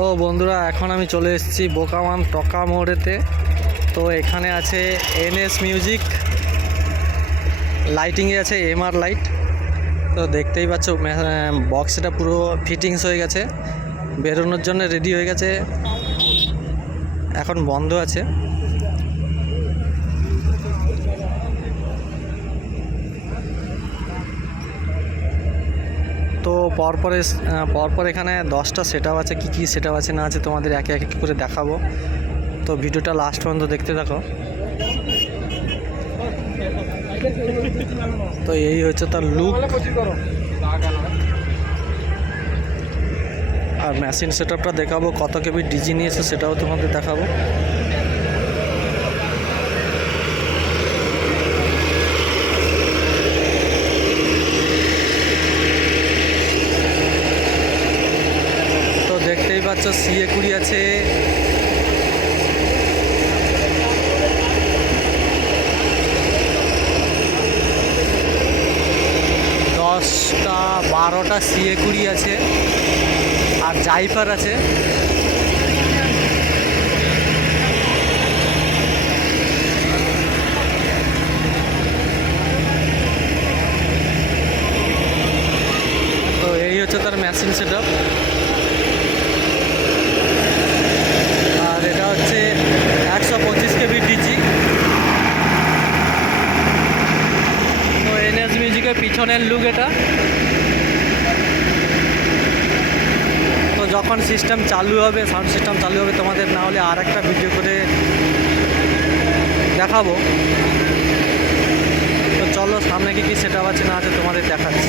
তো বন্ধুরা, এখন আমি চলে এসেছি বোকামান টকা মোড়েতে। তো এখানে আছে এনএস মিউজিক, লাইটিংয়ে আছে এমআর লাইট। তো দেখতেই পাচ্ছ বক্সটা পুরো ফিটিংস হয়ে গেছে, বেরোনোর জন্য রেডি হয়ে গেছে, এখন বন্ধ আছে। তো পরপর এখানে 10টা সেটআপ আছে। কি সেটআপ আছে না আছে তোমাদের একে একে করে দেখাবো। তো ভিডিওটা লাস্ট পর্যন্ত দেখতে থাকো। তো এই হচ্ছে তার লুক, আর মেশিন সেটআপটা দেখাবো, কত কেবি ডিজি নিয়েছে সেটাও তোমাদের দেখাবো। তো দেখতেই পাচ্ছ CA20 আছে, দশটা 12টা CA20 আছে, আর জাইফার আছে। তো এই হচ্ছে তার মেশিন সেটআপ। আর এটা হচ্ছে 125 কেবি ডিজি। তো এনএস মিউজিকের পিছনের লুক এটা। তো যখন সিস্টেম চালু হবে, সাউন্ড সিস্টেম চালু হবে, তোমাদের না হলে আর একটা ভিডিও করে দেখাবো। তো চলো সামনে কি সেটআপ আছে না আছে তোমাদের দেখাচ্ছি।